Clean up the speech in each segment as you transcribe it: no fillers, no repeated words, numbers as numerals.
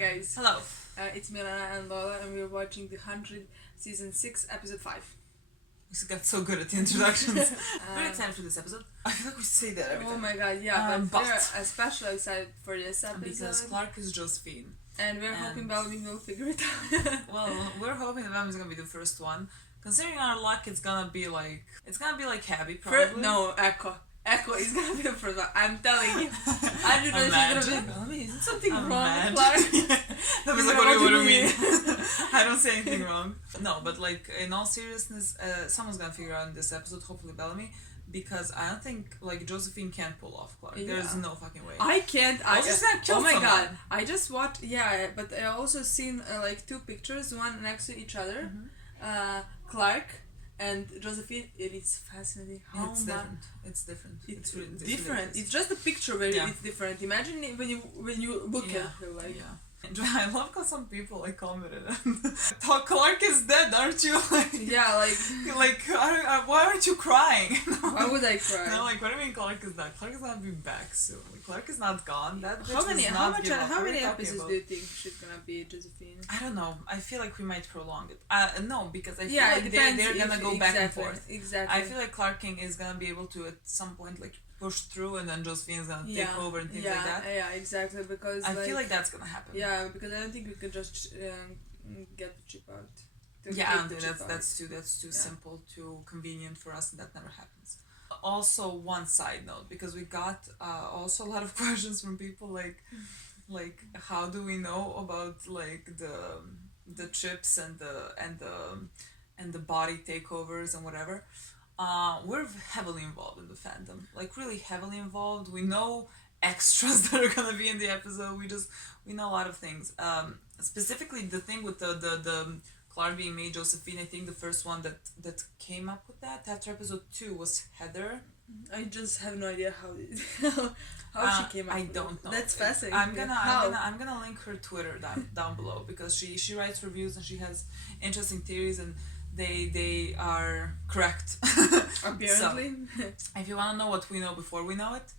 guys. Hello. It's Milena and Lola, and we're watching The 100 Season 6, Episode 5. We got so good at the introductions. Very excited for this episode. I feel like we say that every time. Oh my god, yeah, but we're especially excited for this episode. Because Clark is Josephine. And we're hoping Bellamy will figure it out. Well, we're hoping that Bellamy's gonna be the first one. Considering our luck, it's gonna be like Abby, probably. No, Echo is gonna be the first one. I'm telling you. I don't know if she's gonna be Bellamy. Isn't something wrong with Clark? That was like, what do you mean? I don't say anything wrong. No, but like, in all seriousness, someone's gonna figure out in this episode, hopefully Bellamy, because I don't think, like, Josephine can't pull off Clark. Yeah. There's no fucking way. I can't. I just gonna kill someone. God. I just watched, but I also seen, like, two pictures, one next to each other. Mm-hmm. Clark and Josephine. It is fascinating how it's different. It's different. It's really different. It's just a picture where it's different. Imagine it when you look at her, like. Yeah. I love how some people like commented. Clark is dead, aren't you? Like, yeah, like why aren't you crying? Why would I cry? No, like, what do you mean Clark is dead? Clark is gonna be back soon. Like, Clark is not gone. That how many episodes do you think she's gonna be, Josephine? I don't know. I feel like we might prolong it. No, because I feel like they're gonna go back and forth. Exactly. I feel like Clark King is gonna be able to at some point like push through, and then Josephine's gonna take over and things like that. Yeah, exactly. Because I feel like that's gonna happen. Yeah, because I don't think we can just get the chip out. That's too simple, too convenient for us, and that never happens. Also, one side note, because we got also a lot of questions from people like how do we know about like the chips and the body takeovers and whatever. We're heavily involved in the fandom, like really heavily involved. We know extras that are gonna be in the episode. We know a lot of things. Specifically the thing with the Clark being made Josephine. I think the first one that came up with that after episode 2 was Heather. I just have no idea how she came up. I don't know. That's fascinating. I'm gonna link her Twitter down below, because she writes reviews and she has interesting theories, and they are correct. Apparently. So, if you want to know what we know before we know it,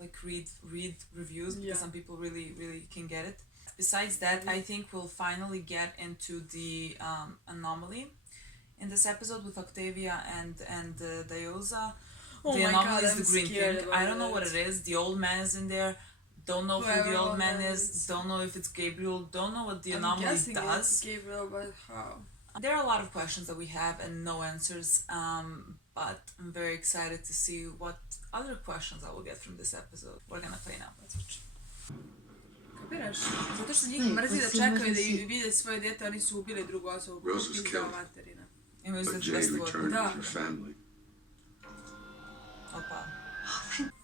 like read reviews, because some people really can get it. Besides that, I think we'll finally get into the anomaly in this episode with Octavia and Diosa. Oh the my anomaly God, is the green thing. I don't know what it is. The old man is in there. Don't know who the old man is. Don't know if it's Gabriel. Don't know what the anomaly does. It's Gabriel, but how? There are a lot of questions that we have and no answers, but I'm very excited to see what other questions I will get from this episode. We're gonna play now. Let's watch. Kapiraš? Zato što njih mrzi da čekaju da vide svoje dete, oni su ubili drugu osobu. Rose was killed, but Jade returned with her family. Opa.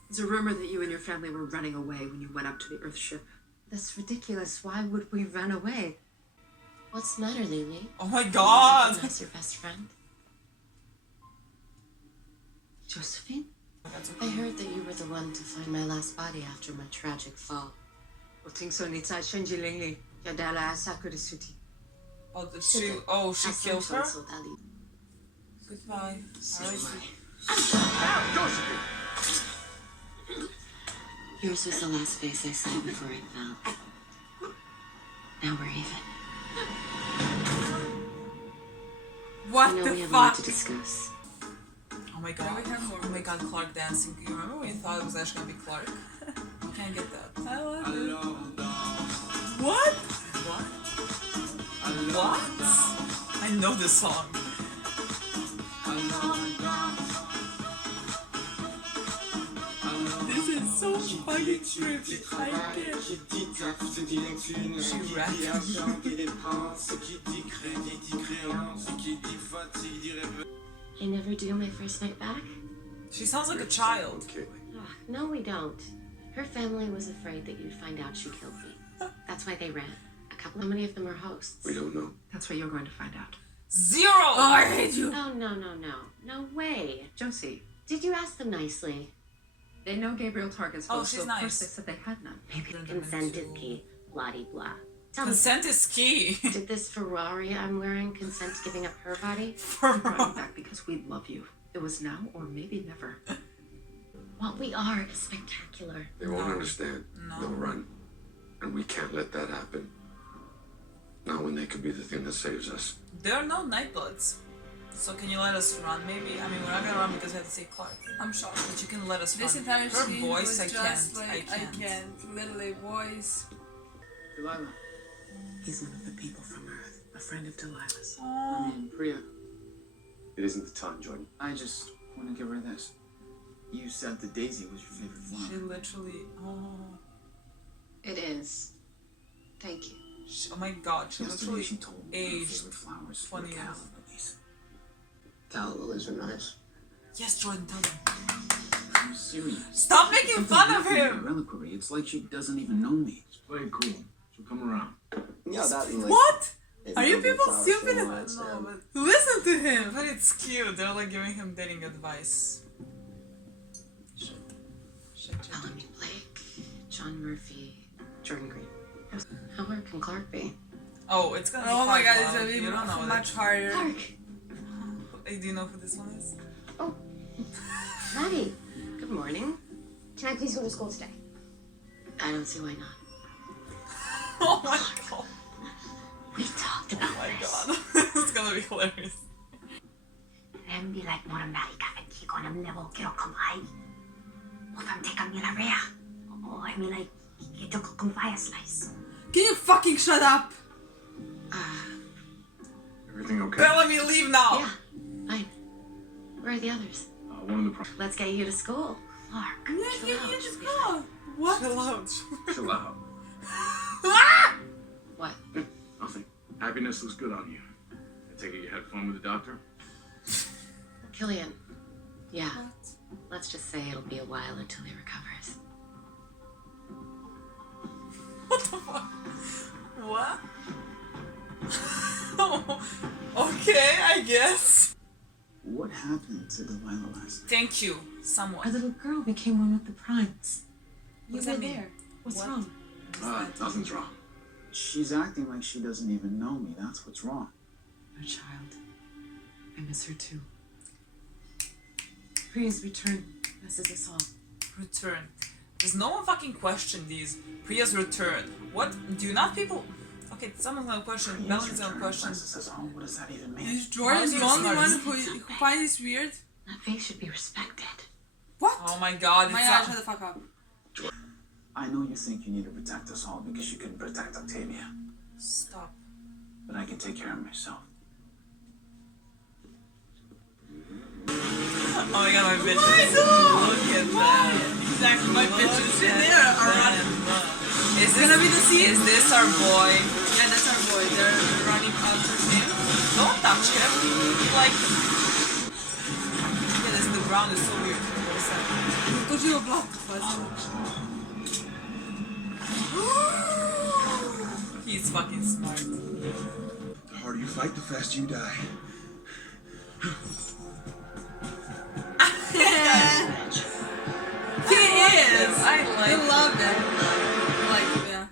There's a rumor that you and your family were running away when you went up to the Earth ship. That's ridiculous. Why would we run away? What's the matter, Lily? Oh my God! That's your best friend? Josephine? That's I heard that you were the one to find my last body after my tragic fall. Oh, she killed her? Goodbye. Yours was the last face I saw before I fell. Now we're even. What I know the we have fuck? a lot to discuss. Oh my God. Oh my God, Clark dancing. You remember when you thought it was actually gonna be Clark? You can't get that. I love it. What? What? I know this song. This is so fucking trippy. I can't. She rapped. I never do my first night back? She sounds like a child. Oh, no, we don't. Her family was afraid that you'd find out she killed me. That's why they ran. How many of them are hosts? We don't know. That's what you're going to find out. 0! Oh, I hate you. Oh, no. No way. Josie, Did you ask them nicely? they know Gabriel targets Oh, hosts, she's so nice. of course they said they had none. Maybe consent is key. Blah-de-blah. Tell me, Consent is key. did this Ferrari I'm wearing consent to giving up her body? We're running back because we love you. It was now or maybe never. What we are is spectacular. They won't understand. No. They'll run. And we can't let that happen. Not when they could be the thing that saves us. There are no Nightbloods. So can you let us run maybe? I mean, we're not gonna run because we have to save Clark. I'm shocked. But you can let us This run. entire Her scene voice, was I just can't. like, I can't. Literally, voice. Delilah. He's one of the people from Earth, a friend of Delilah's. I mean, Priya, It isn't the time, Jordan. I just want to give her this. You said the daisy was your favorite flower. She literally. Oh. It is. Thank you. Oh my god, she Yesterday literally she told me her aged favorite flowers 20 were years. calla lilies. Calla lilies are nice. Yes, Jordan, tell them. I'm serious. Stop making Something fun of happened with him! the reliquary. It's like she doesn't even know me. Just play it cool. She'll come around. Yeah, that and like... What? maybe Are you something people flowers stupid? from Lions, No, and- but, Listen to him. but it's cute. They're like giving him dating advice. Shit. Shit, shit. Melanie Blake, John Murphy, Jordan Green. How hard can Clark be? Oh, it's gonna be Oh my hard, god, it's Love. gonna be You don't know much harder. Clark! Hey, do you know who this one is? Oh, Maddie. Good morning. Can I please go to school today? I don't see why not. Oh my god. We talked about Oh my this. god. It's gonna be hilarious. Then be like more America que con el level quiero comprar. O tam take a mila rea. O I mean like que took con fire slice. Can you fucking shut up? Everything okay? Bellamy, leave now! Yeah, fine. Where are the others? One of the... Let's get you to school. Clark, Yeah, chill you out. just go. What? Chill out. Chill out. What? Nothing. Happiness looks good on you. I take it you had fun with the doctor? Killian. Yeah. Let's just say it'll be a while until he recovers. What the fuck? What? Oh, okay, I guess. What happened to Delilah last night? Thank you, A someone. little girl became one with the primes. What does that mean? There. What's What? wrong? Nothing's wrong. She's acting like she doesn't even know me. That's what's wrong. Our child. I miss her too. Priya's return messes us all. Return. Does no one fucking question these? Priya's return. What? Do you not people... Okay, someone's gonna question. Priya's Bellamy's gonna return question. messes us all. What does that even mean? Is Jordan the only one who finds this weird? That face should be respected. What? Oh my god, it's My not... god, shut the fuck up. I know you think you need to protect us all because you couldn't protect Octavia. Stop. But I can take care of myself. Oh my god, my bitches. Look at that. Exactly, my Look bitches. at They are that. running. Is this gonna be the scene? Is this our boy? Yeah, that's our boy. They're running after him. Don't touch him. Like... Yeah, this the ground is so weird. What is that? Тоже его блатку возьму. He's fucking smart. The harder you fight, the faster you die. He is. I I like love it. I like him, yeah.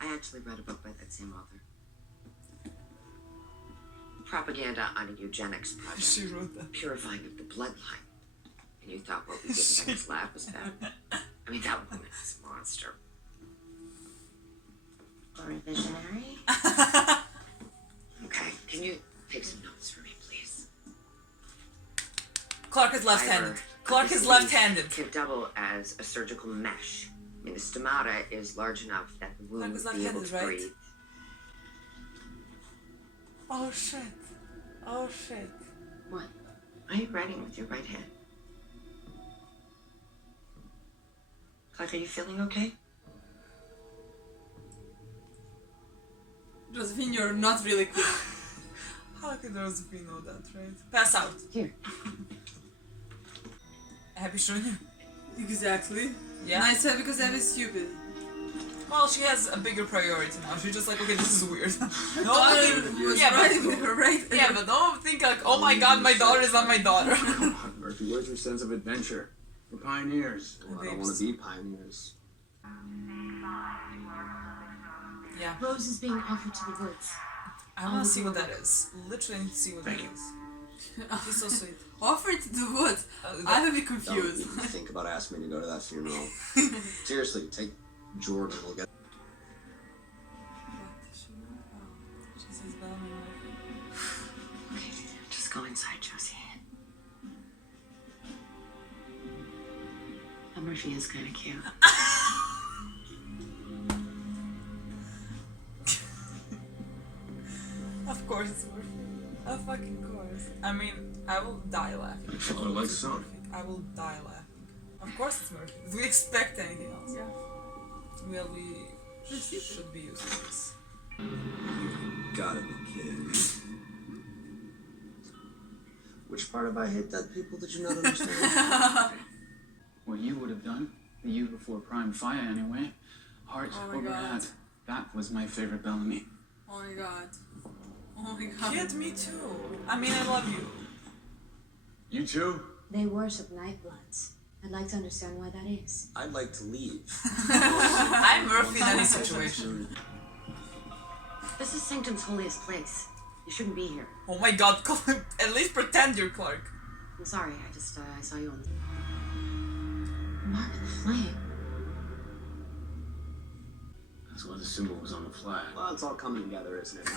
I actually read a book by that same author. Propaganda on a eugenics project. She wrote that. Purifying of the bloodline. And you thought what we did in Emma's lab was bad? I mean, that woman is a monster. Or a visionary? Okay, can you take some notes for me, please? Clark is left-handed. Fiber Clark of the is sleeve left-handed. Can double as a surgical mesh. I mean, the stomata is large enough that the Clark wound is will be able left-handed, to right? breathe. Oh shit. Oh shit. What? Are you writing with your right hand? Clark, are you feeling okay? Josephine, you're not really cool. How could Josephine know that, right? Pass out. Here. Happy showing you. Exactly. Yeah. And I said because that is stupid. Well, she has a bigger priority now. She's just like, okay, this is weird. Daughter no, was yeah, right but, with her right. yeah, but don't think like, oh my god, my daughter is not my daughter. Come on, Murphy, where's your sense of adventure? We're pioneers. Well, I don't want to be pioneers. Yeah, Rose is being offered to the woods. I want to see what that is. Literally need to see what that is. She's so sweet. Offer it to the woods. I would be Don't confused. even think about asking me to go to that funeral. Seriously, take Jordan. We'll get... go inside, Josie. That Murphy is kind of cute. Of course it's Murphy. Of fucking course. I mean, I will die laughing. You follow like son. I will die laughing. Of course it's Murphy. Do we expect anything else? Yeah. Well, we should be used to this. Gotta be kidding me. Which part of I hate dead people did you not understand? What you would have done, the you before Prime Fire anyway. Heart Oh my over God. hat. That was my favorite Bellamy. Oh my god. Oh my god. Kid, me too. I mean, I love you. You too? They worship Nightbloods. I'd like to understand why that is. I'd like to leave. I'm Murphy in any situation. This is Sanctum's holiest place. You shouldn't be here. Oh my god, at least pretend you're Clark. I'm sorry, I saw you on the... Mark of the Flame. That's why the symbol was on the flag. Well, it's all coming together, isn't it? The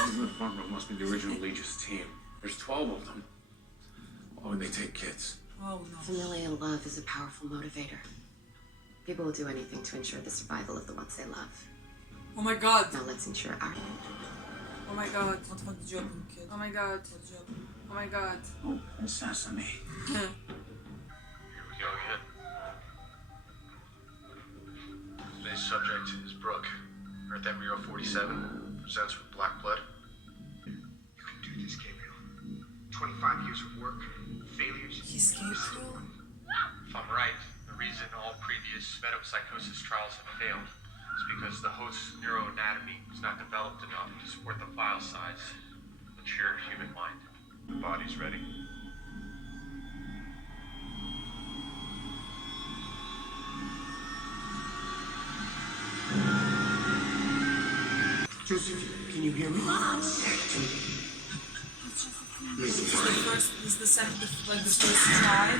ones in the front row must be the original Legis team. There's 12 of them. Why would they take kids? Oh no. Familial love is a powerful motivator. People will do anything to ensure the survival of the ones they love. Oh my god. Now let's ensure our... Oh my god. What the fuck did you open, kid? Oh my god. What did you open? Oh my god. Open sesame. Here we go again. Today's subject is Brooke. Earth Embryo 47 presents with black blood. You can do this, Gabriel. 25 years of work, failures. He's Gabriel? If I'm right, the reason all previous metapsychosis trials have failed is because the host's neuroanatomy was not developed enough to support the file size of the mature human mind. The body's ready. Josephine, can you hear me? This is the second, like the first try,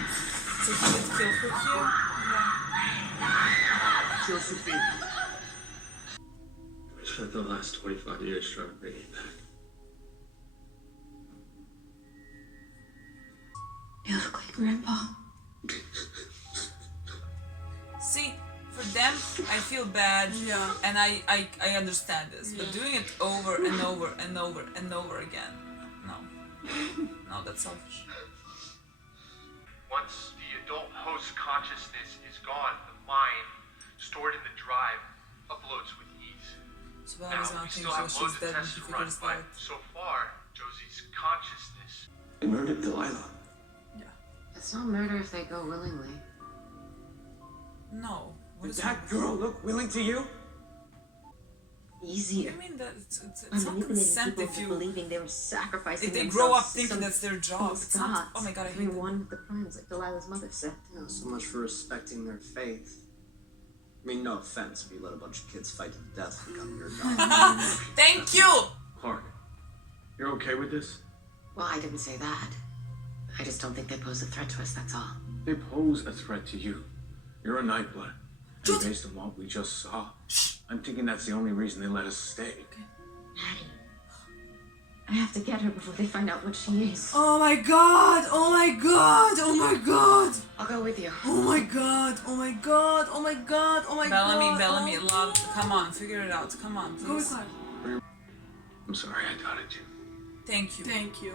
so he did kill her here. Josephine. I spent the last 25 years trying to bring it back. You look like Grandpa. See, for them, I feel bad, Yeah. and I understand this, but doing it over and over and over and over again, no. No, that's selfish. Once the adult host consciousness is gone, the mind stored in the drive uploads with ease. So that Now, was we not still thinking have she's loads of dead when tests she to figured run, this but out. so far, Josie's consciousness They murdered Delilah. It's not murder if they go willingly. No. What Did is that girl look willing to you? Easier. I mean, that it's I'm not manipulating consent people if into you... believing they were sacrificing If they themselves grow up to thinking some that's their job, false it's not... gods. Oh my god, I hate Having that. one with the crimes, like Delilah's mother said. You know, so much for respecting their faith. I mean, no offense if you let a bunch of kids fight to the death to become your god. Thank you! Clark, you're okay with this? Well, I didn't say that. I just don't think they pose a threat to us, that's all. They pose a threat to you. You're a Nightblood. And based on what we just saw, I'm thinking that's the only reason they let us stay. Maddie, I have to get her before they find out what she is. Oh my god. Oh my god. Oh my god. I'll go with you. Oh my god. Oh my god. Oh my god. Oh my god. Bellamy, oh love, come on, figure it out, come on, Go with please. her. I'm sorry I doubted you. Thank you. Thank you.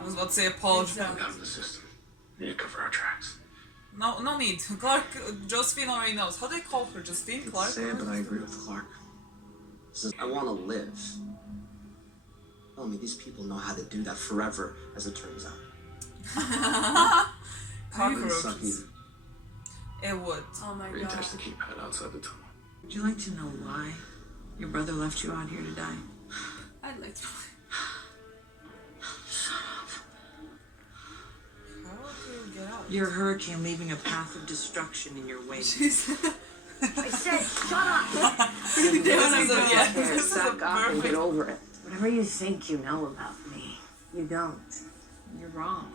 I was about to say apology. Exactly. Out of the system. We need to cover our tracks. No need. Clark, Josephine already knows. How do they call her? Josephine? Clark? Sad, but I agree with Clark. This is, I want to live. Tell me, these people know how to do that forever, as it turns out. Cockroaches. It would. Oh my We god. attached the keypad outside the tunnel. Would you like to know why your brother left you out here to die? I'd like to. How do you get out? You're a hurricane leaving a path of destruction in your wake. I said, shut up! This is a Suck up and perfect... get over it. Whatever you think you know about me, you don't. You're wrong.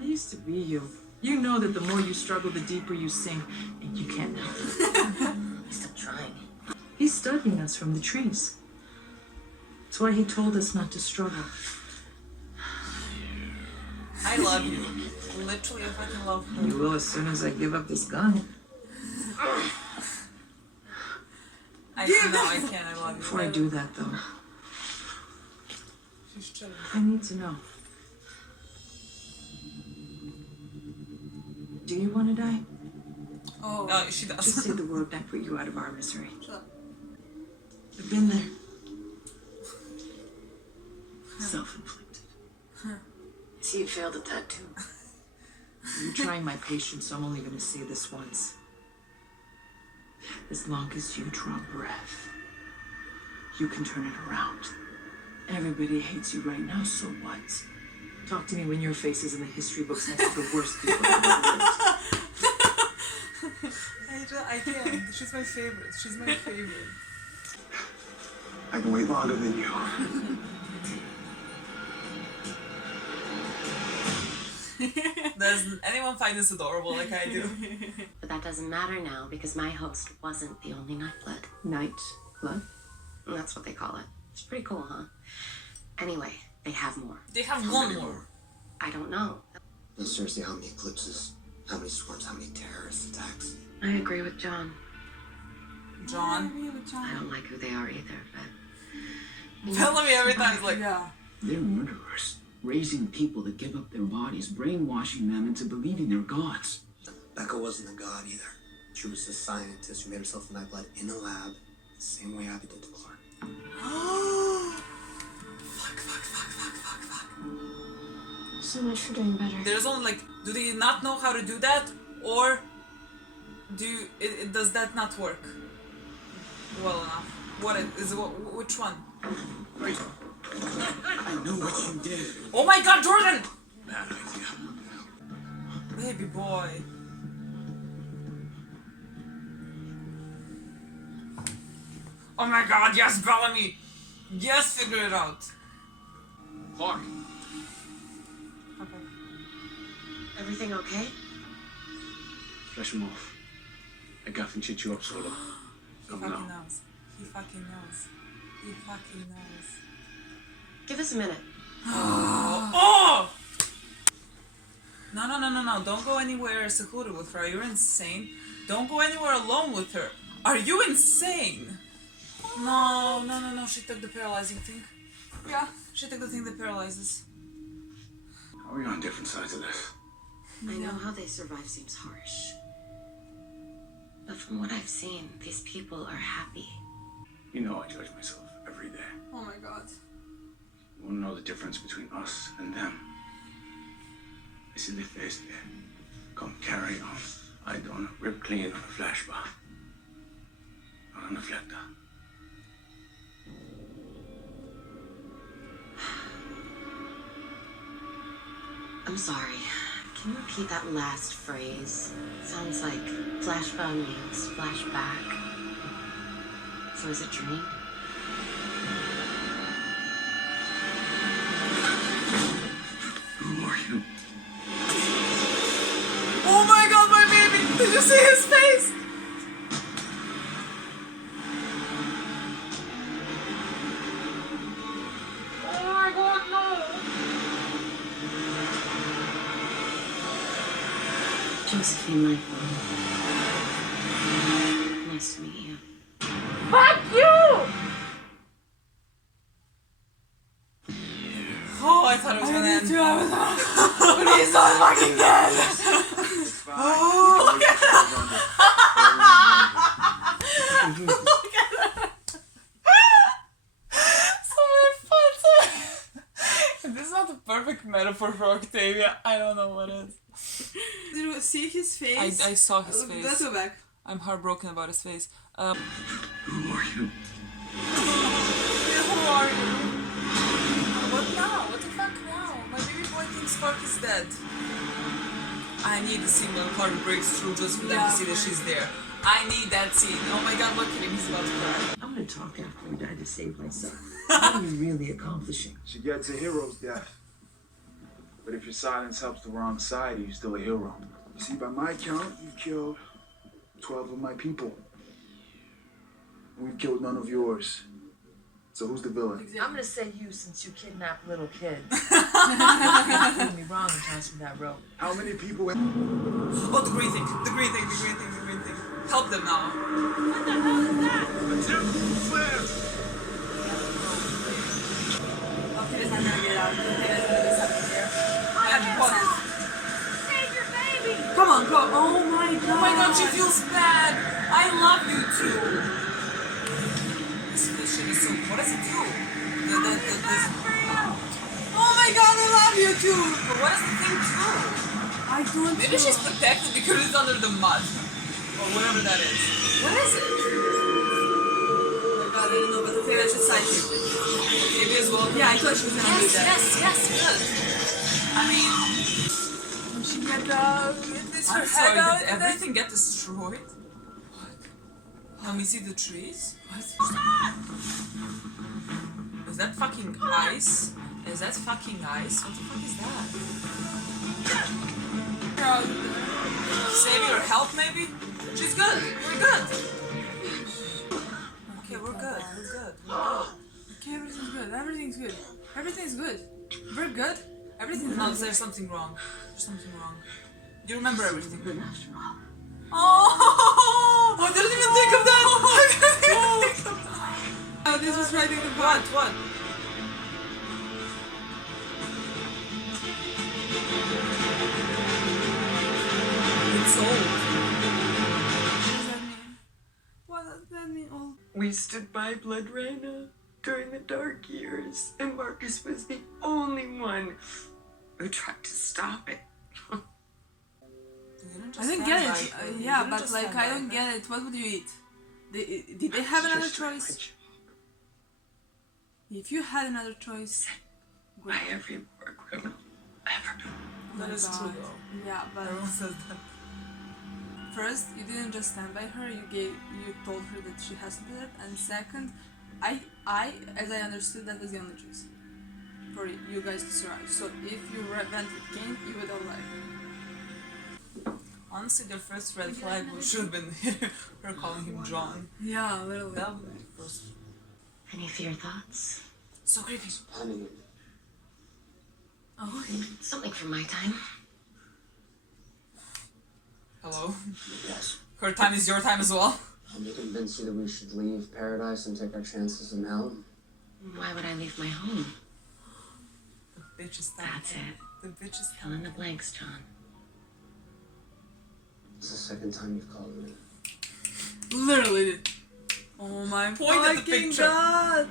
I used to be you. You know that the more you struggle, the deeper you sink, and you can't help it. He's still trying. He's studying us from the trees. That's why he told us not to struggle. I love you. Literally, I fucking love her. You will as soon as I give up this gun. I can't. I love you. Before I do that, though, She's chilling. I need to know. Do you want to die? Oh, she does. Just say the word and I put you out of our misery. Shut up. I've been there. Self-inflicted. See, you failed at that too. You're trying my patience, so I'm only gonna say this once. As long as you draw breath, you can turn it around. Everybody hates you right now, so what? Talk to me when your face is in the history books next to the worst people I've ever lived. I can't. She's my favorite. She's my favorite. I can wait longer than you. Does anyone find this adorable like I do? But that doesn't matter now because my host wasn't the only Nightblood. Nightblood? That's what they call it. It's pretty cool, huh? Anyway, they have more. They have one more. I don't know. And seriously, how many eclipses? How many storms? How many terrorist attacks? I agree with John. John? I don't like who they are either, but... Bellamy every time is like, Yeah. They're murderers, raising people to give up their bodies, brainwashing them into believing they're gods. Becca wasn't a god either. She was a scientist who made herself a Nightblood in a lab, the same way Abby did to Clark. fuck. So much for doing better. There's only like, do they not know how to do that? Or does that not work well enough? Which one? Wait. I know what you did. Oh my god, Jordan! Bad idea. Baby boy. Oh my god, yes, Bellamy! Yes, figure it out. Clark. Okay. Everything okay? Flush him off. I got him shit you up, Solo. He Come fucking now. knows. He fucking knows. He fucking knows. Give us a minute. Oh! No. Don't go anywhere secluded with her. You're insane. Don't go anywhere alone with her. Are you insane? No. She took the paralyzing thing. Yeah, she took the thing that paralyzes. How are we on different sides of this? I know how they survive seems harsh. But from what I've seen, these people are happy. You know I judge myself every day. Oh my god. You wanna know the difference between us and them? Es el este. Come carry on. I don't rip clean on a flashback. Not on a flecta. I'm sorry. Can you repeat that last phrase? Sounds like flashback means flashback. So is it dream? Who are you? Oh my god, my baby! Did you see his face? Oh my god, no! Josephine Lightblood. Nice to meet you. Fuck you! Oh, I thought it was gonna end. But he's not fucking dead! Oh, look at him! Look at him! So many fun. If this is not the perfect metaphor for Octavia, I don't know what is. Did you see his face? I saw his face. Let's go back. I'm heartbroken about his face. Who are you? Who are you? What now? What the fuck now? My baby boy thinks Clark is dead. I need the scene when Clark breaks through just for them to see that she's there. I need that scene. Oh my god, look at him. He's about to cry. I'm gonna talk after you died to save myself. What are you really accomplishing? She gets a hero's death. But if your silence helps the wrong side, you're still a hero. You see, by my count, you killed 12 of my people. We've killed none of yours. So who's the villain? I'm gonna say you since you kidnapped little kids. You're doing me wrong in tossing that rope. How many people? Oh, the green thing. The green thing. The green thing. The green thing. Help them now. What the hell is that? Okay, it's not gonna get out. Okay, there's gonna be something here. Save your baby! Come on, go. Oh my god. Oh my god, she feels bad. I love you too. This shit is so. What does it do? Oh my god, I love you too. But what does the thing do? I don't Maybe know. she's protected because it's under the mud. Or whatever that is. What is it? Oh my god, I don't know, but okay, let's just psychic. Maybe as well. Yeah, I thought she was gonna do that. Yes, good. I mean, She got out. I'm sorry, did everything get destroyed? What? Let me see the trees. What? Is that fucking ice? Is that fucking ice? What the fuck is that? Save your health, maybe? She's good. We're good. Okay, we're good. We're good. Okay, everything's good. Everything's good. Everything's good. We're good. Everything's No, good. there's something wrong. There's something wrong. Do you remember everything? Oh! I didn't even think of that! I didn't even think of that! Oh, this was right in the What? It's old. What does that mean? Oh. We stood by Blood Rana during the dark years, and Marcus was the only one who tried to stop it. I don't get it. Yeah, but like I don't get it. What would you eat? Did they have another choice? If you had another choice, By every war criminal ever. That is true though. Yeah, but Everyone says that. first you didn't just stand by her. You told her that she has to do that, and second, as I understood, that was the only choice for you guys to survive. So if you went with Kane, you would all die. Honestly, the first red flag should have been her calling him John. Yeah, literally. That would be the first. Any fear thoughts? So creepy. Oh, something from my time. Hello? Yes. Her time is your time as well. I'm convinced you that we should leave paradise and take our chances in hell. Why would I leave my home? The bitch is done. That's it. The bitch is Fill in the blanks, John. It's the second time you've called me. Literally. Oh my Point at the fucking picture. god!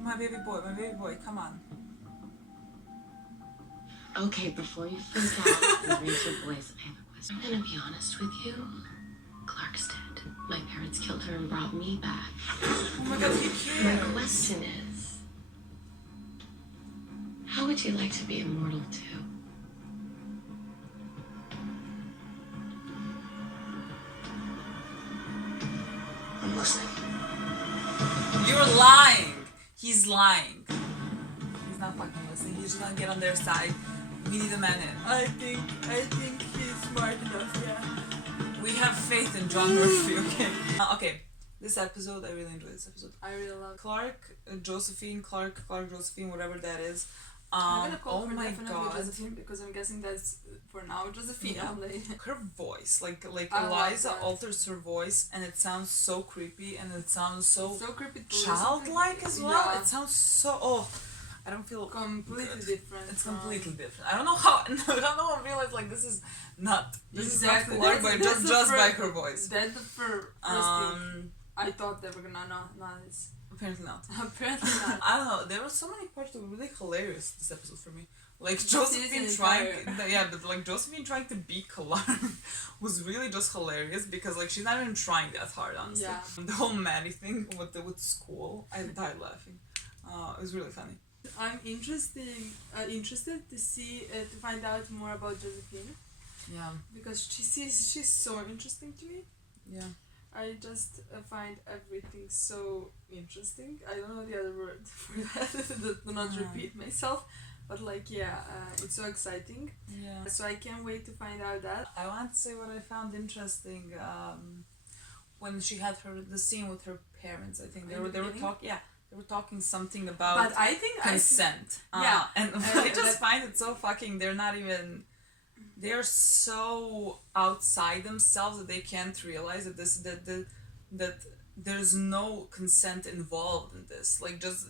My baby boy, come on. Okay, before you freak out and raise your voice, I have a question. I'm gonna be honest with you. Clark's dead. My parents killed her and brought me back. Oh my god, he My cares. question is, how would you like to be immortal too? I'm listening. You're lying. He's lying. He's not fucking listening. He's just gonna get on their side. We need a man in. I think he's smart enough, yeah. We have faith in John Murphy, okay? Okay, this episode, I really enjoyed this episode. I really love Clark, Josephine, Josephine, whatever that is. I'm gonna call oh her my definitely god. Josephine because I'm guessing that's for now Josephine. Yeah. Like, Her voice, like I love Eliza that. alters her voice and it sounds so creepy and it sounds so creepy to listen to. childlike as well. Yeah. It sounds so I don't feel completely good. different. It's completely different. I don't know how I don't know. I realized like this is not Exactly. Clark, but just by her voice. That's the first thing I thought they were gonna not this. Apparently not. Apparently not. I don't know. There were so many parts that were really hilarious this episode for me. Like This Josephine is trying, entire. yeah, but like Josephine trying to beat Clark was really just hilarious because like she's not even trying that hard, honestly. Yeah. The whole Maddie thing with school, I died laughing. It was really funny. I'm interested to see to find out more about Josephine Yeah. because she's so interesting to me. Yeah. I just find everything so interesting. I don't know the other word for that. Do not repeat myself. But like it's so exciting. Yeah. So I can't wait to find out that. I want to say what I found interesting when she had the scene with her parents. I think In they the were beginning? talking. Yeah, they were talking something about But I think consent. yeah, and and I just that- find it so fucking. They're not even. They're so outside themselves that they can't realize that that there's no consent involved in this. Like just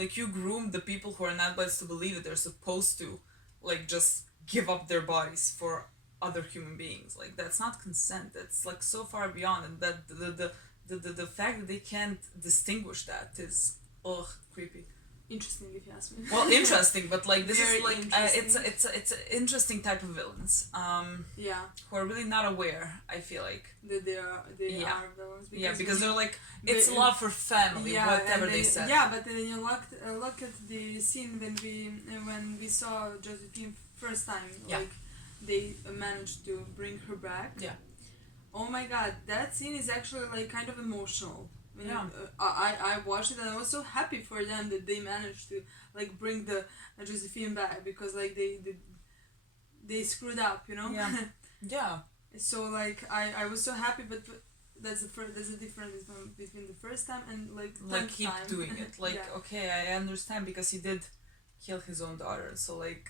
like you groom the people who are not blessed to believe that they're supposed to, like just give up their bodies for other human beings. Like that's not consent. That's like so far beyond, and that the fact that they can't distinguish that is creepy. Interesting, if you ask me. Well, interesting, but like this Very is like interesting. it's an interesting type of villains. Yeah, Who are really not aware. I feel like. that they are Yeah. villains. Because they're like they- it's love for family, whatever and they then- said. Yeah, but then you look at the scene when we saw Josephine first time. Yeah. Like they managed to bring her back. Yeah. Oh my god, that scene is actually like kind of emotional. Yeah. I watched it and I was so happy for them that they managed to like bring the Josephine back, because like they screwed up, you know. Yeah. Yeah. So like I was so happy, but there's a difference between the first time and like Keep time. doing it. Like Yeah. okay, I understand because he did kill his own daughter. So like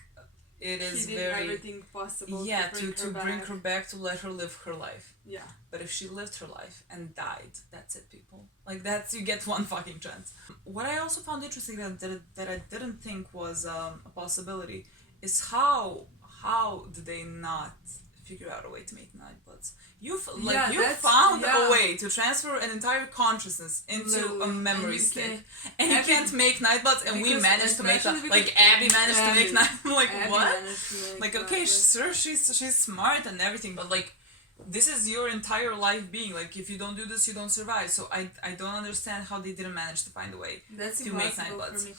it is he did very everything possible to bring her back, to let her live her life. Yeah. But if she lived her life and died, that's it, people. Like that's you get one fucking chance. What I also found interesting that I didn't think was a possibility is how did they not figure out a way to make Nightbloods? You found a way to transfer an entire consciousness into Literally. a memory And you stick, can- and you can't make Nightbloods, and we because- managed to make especially like because Abby managed to make Abby- Like Abby what? managed to make Like okay, Nightbloods. sure, she's smart and everything, but like this is your entire life being. Like if you don't do this, you don't survive. So I don't understand how they didn't manage to find a way That's to make impossible Nightbloods. for me.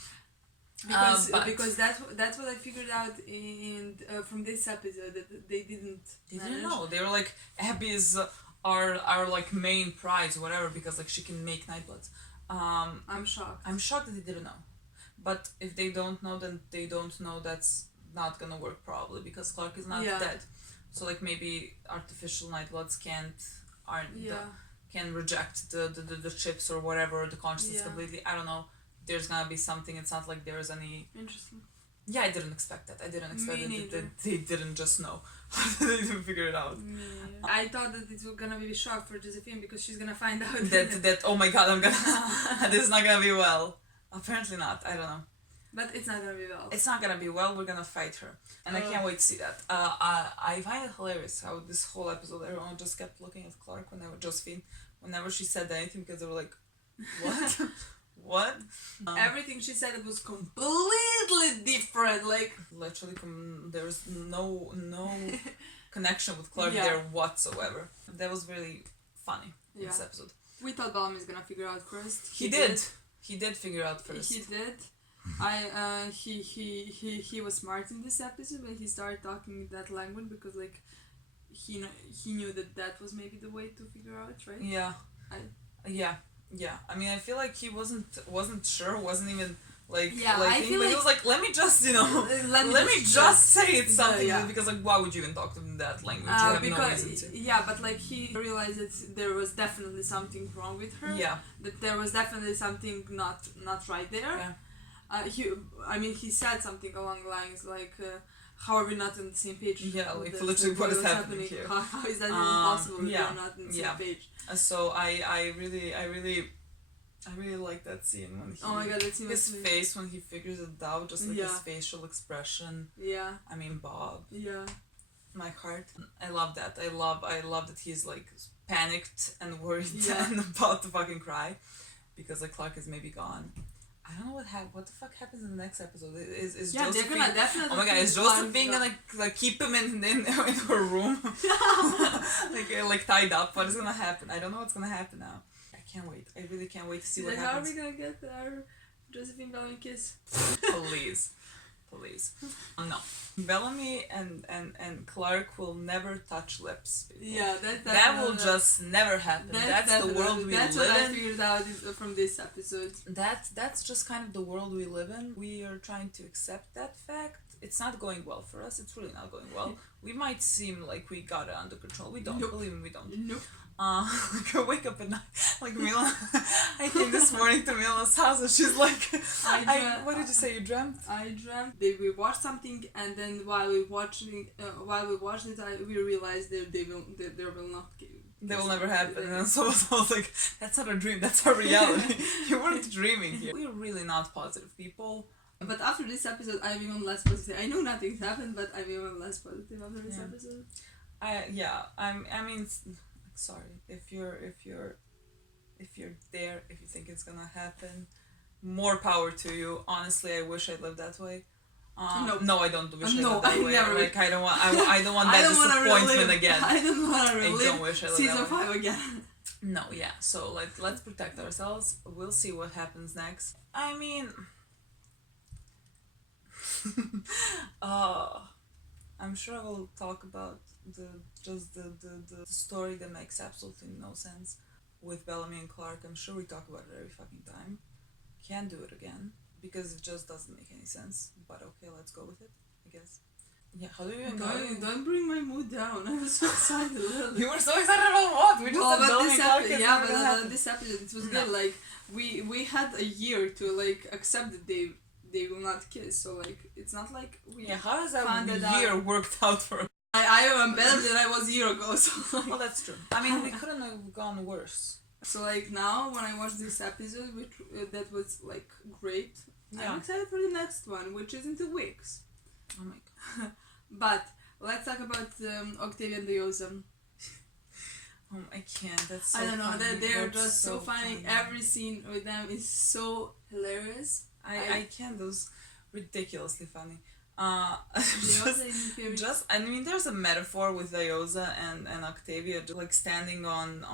Because But- because that's what I figured out in from this episode, that they didn't. They didn't manage. know. They were like Abby is our like main prize, whatever, because like she can make Nightbloods. I'm shocked. I'm shocked that they didn't know. But if they don't know, then they don't know. That's not gonna work probably, because Clark is not Yeah. dead. So like maybe artificial Nightbloods Yeah. can reject the chips or whatever, the consciousness Yeah. completely. I don't know. There's gonna be something. It's not like there's any. Interesting. Yeah, I didn't expect that. I didn't expect Me that neither. they didn't just know. They didn't figure it out. I thought that it was gonna be a shock for Josephine, because she's gonna find out That oh my god, I'm gonna this is not gonna be well. Apparently not. I don't know. But it's not gonna be well. It's not gonna be well. We're gonna fight her, and I can't wait to see that. I find it hilarious how this whole episode everyone just kept looking at Clark Josephine whenever she said anything, because they were like, what? What? Everything she said, it was completely different. Like Literally, there's no connection with Clark Yeah. there whatsoever. That was really funny in this Yeah. episode. we thought Bellamy's gonna figure out first. He did. He did figure out first. He did. He was smart in this episode when he started talking that language, because like he knew that was maybe the way to figure out, right? Yeah. I- Yeah. I mean, I feel like he wasn't sure, wasn't even like Yeah, I thinking, feel but he like- was like, let me just let me just just say it something, yeah. because like why would you even talk to them in that language? You have no reason to. Yeah, but like he realized that there was definitely something wrong with her. Yeah. That there was definitely something not right there. Yeah. He said something along the lines like, how are we not on the same page? Yeah, like That's literally what is happening here. How is that even possible if yeah, we're not on the same yeah. page? So I really like that scene when he, Oh my god, that scene his was face when he figures it out, just like his Yeah. facial expression. Yeah. I mean, Bob. Yeah. My heart. I love that. I love that he's like panicked and worried Yeah. and about to fucking cry, because like Clark is maybe gone. I don't know what the fuck happens in the next episode. Is Yeah, they're Josephine? gonna definitely. Oh my god, is think Clark Josephine gone. gonna like keep him in her room, like tied up? What is gonna happen? I don't know what's gonna happen now. I can't wait. I really can't wait to see what Like, how are happens. we gonna get our Josephine Bellamy kiss? Please. No. Bellamy and Clark will never touch lips. People. Yeah, that will just never happen. That's the world we That's live what I in. figured out from this episode. That's just kind of the world we live in. We are trying to accept that fact, it's not going well for us. It's really not going well. We might seem like we got it under control. We don't. Nope. Believe me, we don't. Nope. Like I wake up at night, like Milena. I came this morning to Milena's house and she's like, what did you say? You dreamt? I dreamt we watched something, and then while we watched it, we realized that there will not. They will never happen. And so I was like, that's not a dream. That's our reality. You weren't dreaming here. We're really not positive people. But after this episode, I'm even less positive. I know nothing's happened, but I'm even less positive after this episode. I mean, sorry if you're there, if you think it's gonna happen, more power to you. Honestly, I wish I lived that way. No, I don't wish I lived that way. Never. Like I don't want that disappointment again. I don't want to relive. I don't wish I lived season that way. 5 again. No, yeah. So let's protect ourselves. We'll see what happens next. I mean, I'm sure I will talk about the story that makes absolutely no sense with Bellamy and Clark. I'm sure we talk about it every fucking time. Can't do it again because it just doesn't make any sense. But okay, let's go with it, I guess. Yeah, how do you even Don't bring my mood down. I was so excited. You were so excited about what? We just this episode it was good. Like we had a year to like accept that they will not kiss. So like it's not like how does that year worked out for us? I am better than I was a year ago. So like, well, that's true. I mean, we couldn't have gone worse. So like now when I watch this episode, which that was like great. Yeah. I'm excited for the next one, which is in 2 weeks. Oh my god. But let's talk about Octavia and Diosa. I can't. That's so I don't know. Funny. They're just so funny. Every scene with them is so hilarious. I can't. Those ridiculously funny. Just I mean, there's a metaphor with Diosa and Octavia, like standing on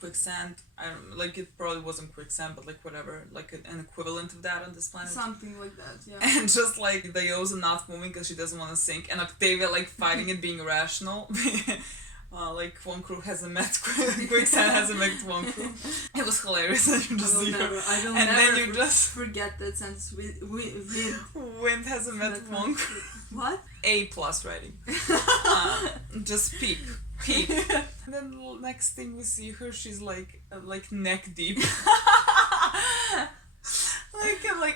quicksand. I don't like it. Probably wasn't quicksand, but like whatever, like an equivalent of that on this planet. Something like that, yeah. And just like Diosa not moving because she doesn't want to sink, and Octavia like fighting it, being irrational. Like one crew hasn't met quicksand, hasn't met one crew. It was hilarious. And you just I will and never then you just forget that sentence. Wind hasn't met one crew. What? A+ rating. Just peep. And then the next thing we see her, she's like neck deep.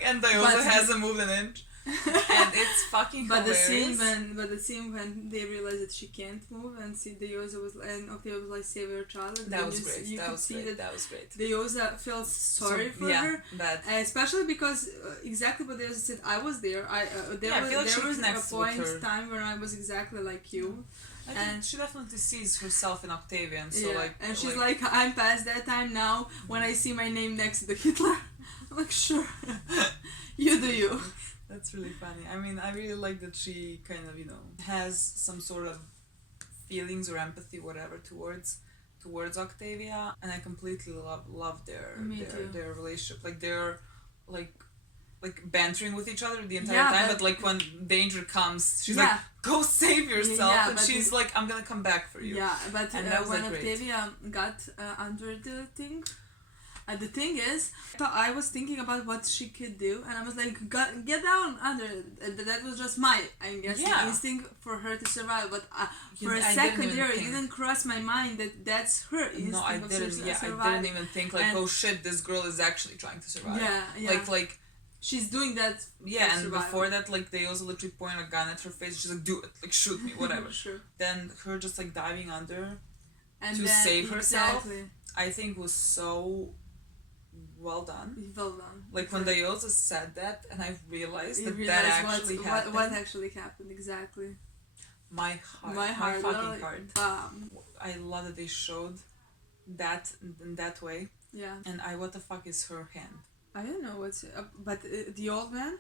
and Diosa hasn't moved an inch. And it's fucking hilarious. The scene when they realized that she can't move and see Diosa and Octavia was like save your child. That was great. That was great. Diosa feels sorry for her, especially because exactly what Diosa said. I was there. There was a point in time where I was exactly like you. And she definitely sees herself in Octavia, and so and she's like, I'm past that time now. When I see my name next to the Hitler, I'm like, sure, you do you. That's really funny. I mean, I really like that she kind of, has some sort of feelings or empathy, whatever, towards Octavia, and I completely love their relationship. Like they're like bantering with each other the entire time, but like when danger comes, she's like, go save yourself, and she's like, I'm gonna come back for you. Yeah, but when like Octavia got under the thing, the thing is, I was thinking about what she could do, and I was like, get down under it. That was just my, I guess, instinct for her to survive. But for a second there, it didn't cross my mind that that's her instinct. No, I didn't. I didn't even think like, oh shit, this girl is actually trying to survive. Yeah. Like. She's doing that. Yeah, and before that, like, they also literally point a gun at her face. She's like, do it. Like, shoot me, whatever. Sure. Then her just, like, diving under to save herself, I think was so well done. Well done. Like, when Diosa said that, and I realized that actually happened. What actually happened, exactly. My fucking heart. I love that they showed that in that way. Yeah. And what the fuck is her hand? I don't know what's... but the old man?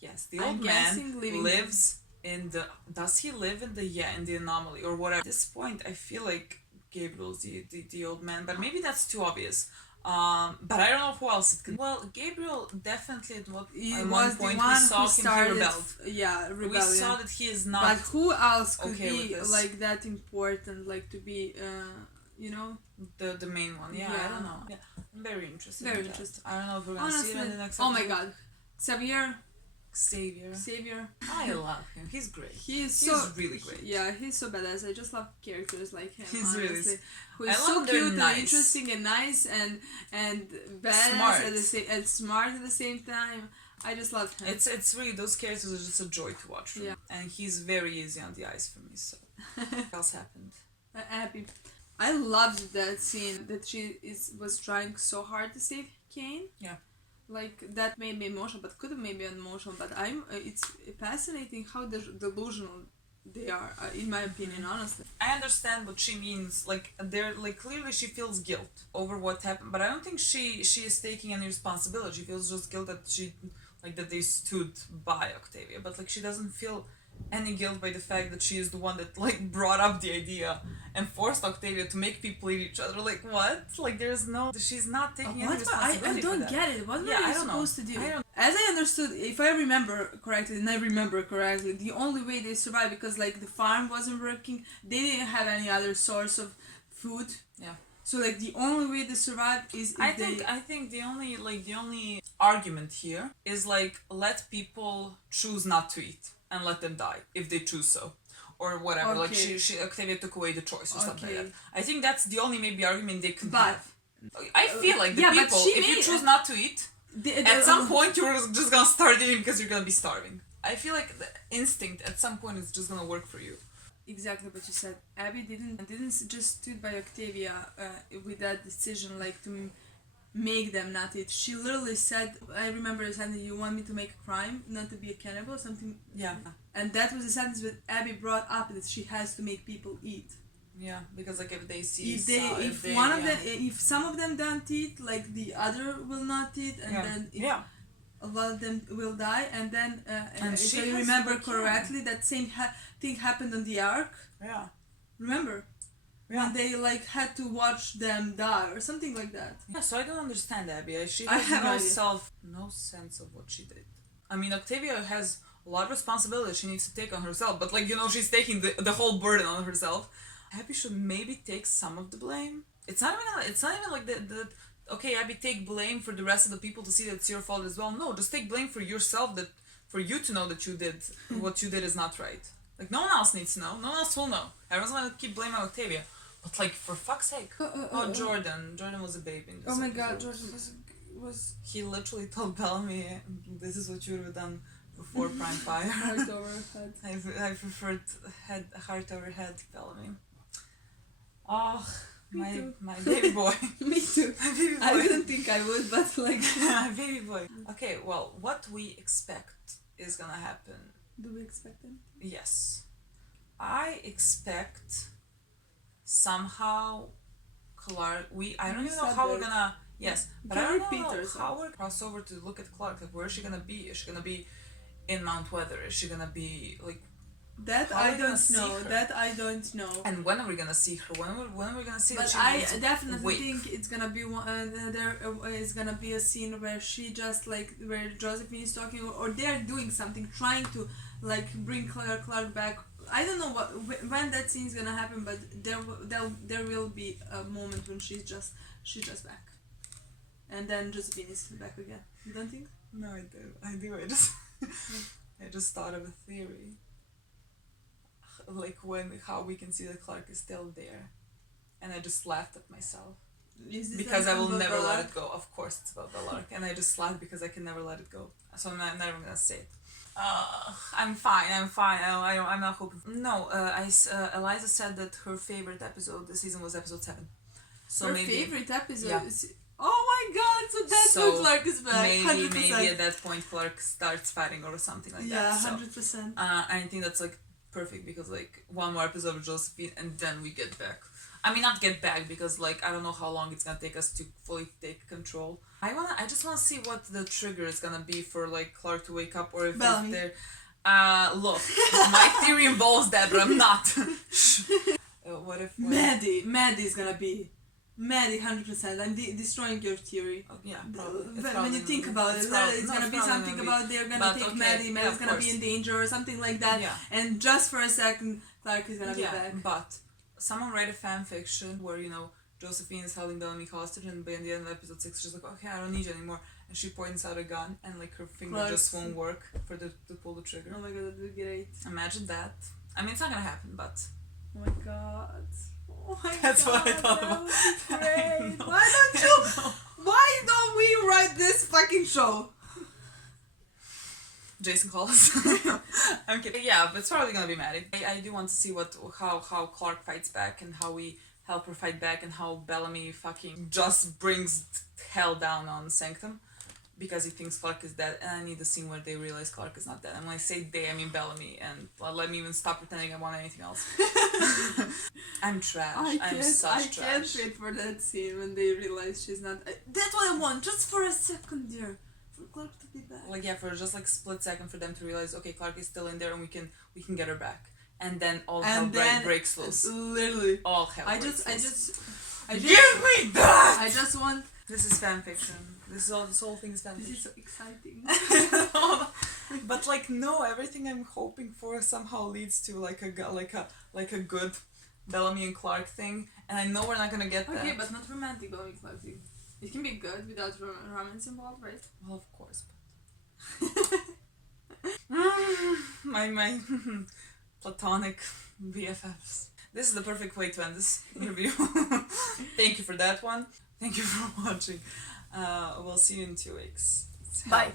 Yes, the old man lives in the... Does he live in the anomaly or whatever? At this point, I feel like Gabriel's the old man, but maybe that's too obvious. But I don't know who else it could... Well, Gabriel definitely at one point we saw him, he rebelled. Yeah, rebellion. We saw that he is not... But who else could be like that important, like to be... The main one, I don't know. Yeah, I'm very interested. Very interested. I don't know if we're gonna see it in the next episode. Oh my god, Xavier Xavier. I love him. He's great. He's really great. Yeah, he's so badass. I just love characters like him. He's honestly. really. Who is so cute and interesting and nice and badass smart. and smart at the same time. I just love him. It's really, those characters are just a joy to watch for me. And he's very easy on the eyes for me. So what else happened? Abby. I loved that scene that she was trying so hard to save Kane. Yeah. Like that made me emotional, but could have made me emotional. But it's fascinating how delusional they are, in my opinion, honestly. I understand what she means. Like they're like, clearly she feels guilt over what happened, but I don't think she is taking any responsibility. She feels just guilt that they stood by Octavia, but like she doesn't feel any guilt by the fact that she is the one that like brought up the idea and forced Octavia to make people eat each other. Like what? Like she's not taking any responsibility. I don't get it. What were they supposed to do? As I understood, if I remember correctly, the only way they survived, because like the farm wasn't working, they didn't have any other source of food. Yeah. So like the only way they survive is if I think the only argument here is like, let people choose not to eat and let them die if they choose so, or whatever. Okay. Like she Octavia took away the choice or something like that. I think that's the only maybe argument they could have. I feel like the people, if you choose not to eat, at some point you're just gonna start eating because you're gonna be starving. I feel like the instinct at some point is just gonna work for you. Exactly what you said. Abby didn't just stood by Octavia with that decision, like to make them not eat. She literally said, I remember the sentence, "You want me to make a crime, not to be a cannibal," or something. Yeah. And that was the sentence that Abby brought up, that she has to make people eat. Yeah, because like if they see, if some of them don't eat, like the other will not eat, and then a lot of them will die. And then if I remember correctly, that same thing happened on the Ark. Yeah. Remember? Yeah. When they like had to watch them die or something like that. Yeah, so I don't understand Abby. She has no sense of what she did. I mean, Octavia has a lot of responsibility she needs to take on herself, but like, she's taking the whole burden on herself. Abby should maybe take some of the blame. It's not even like the okay, Abby, take blame for the rest of the people to see that it's your fault as well. No, just take blame for yourself, that for you to know that you did what you did is not right. Like, no one else needs to know. No one else will know. Everyone's gonna keep blaming Octavia. But like, for fuck's sake. Jordan. Jordan was a baby in this episode. God, Jordan was... He literally told Bellamy, this is what you would have done before Prime Fire. Heart over head. I preferred heart over head, Bellamy. Oh, my baby boy. Me too. My baby boy. I didn't think I would, but like... My baby boy. Okay, well, what we expect is gonna happen. Do we expect it? Yes. I expect somehow Clark, I don't even know how we're gonna, but I don't know how we're cross over to look at Clark. Like, where is she gonna be? Is she gonna be in Mount Weather? Is she gonna be like... That I don't know. And when are we gonna see her? When are we gonna see her? But I definitely think it's gonna be there is gonna be a scene where she just like, where Josephine is talking, or they're doing something, trying to like bring Clark back. I don't know when that scene is gonna happen, but there will be a moment when she's just back, and then Josephine is back again. You don't think? No, I do. I just thought of a theory. Like how we can see that Clark is still there, and I just laughed at myself because I will never let it go. Of course, it's about the Lark, and I just laughed because I can never let it go. So I'm never gonna say it. I'm fine. I'm not hoping. No, Eliza said that her favorite episode this season was episode 7. So her favorite episode is... Oh my god, so that's when Clark is back. Maybe at that point Clark starts fighting or something like that. Yeah, 100%. I think that's like perfect, because like one more episode of Josephine and then we get back. I mean, not get back, because like I don't know how long it's gonna take us to fully take control. I just wanna see what the trigger is gonna be for like Clark to wake up, or if they're look, my theory involves that, but I'm not. What if Maddie's gonna be Maddie 100%. I'm destroying your theory. Yeah, probably. When you think about it's gonna be something about they're gonna take Maddie, Maddie's gonna be in danger or something like that. Yeah. And just for a second, Clark is gonna be back. But someone write a fan fiction where Josephine is holding Bellamy hostage, and by the end of episode 6, she's like, okay, I don't need you anymore. And she points out a gun, and like her finger just won't work to pull the trigger. Oh my god, that'd be great. Imagine that. I mean, it's not gonna happen, but. Oh my god. Oh my That's god. what I thought that about. would be great. Why don't we write this fucking show? Jason calls. I'm kidding. Yeah, but it's probably gonna be Maddie. I do want to see how Clark fights back and how we help her fight back and how Bellamy fucking just brings hell down on Sanctum because he thinks Clark is dead. And I need the scene where they realize Clark is not dead. And when I say they, I mean Bellamy. And let me even stop pretending I want anything else. I'm trash. I'm such trash. I can't wait for that scene when they realize she's not. That's what I want, just for a second, dear. For Clark to be back. Like, yeah, for just like split second for them to realize, okay, Clark is still in there and we can get her back. And then all hell breaks loose. Literally. All hell breaks loose. I just Give me that! I just want. This is fan fiction. This whole thing is fan fiction. This is so exciting. But like, no, everything I'm hoping for somehow leads to like a good Bellamy and Clark thing, and I know we're not gonna get that. Okay, but not romantic Bellamy and Clark thing. It can be good without romance involved, right? Well, of course, but my platonic BFFs. This is the perfect way to end this interview. Thank you for that one. Thank you for watching. We'll see you in 2 weeks. Bye.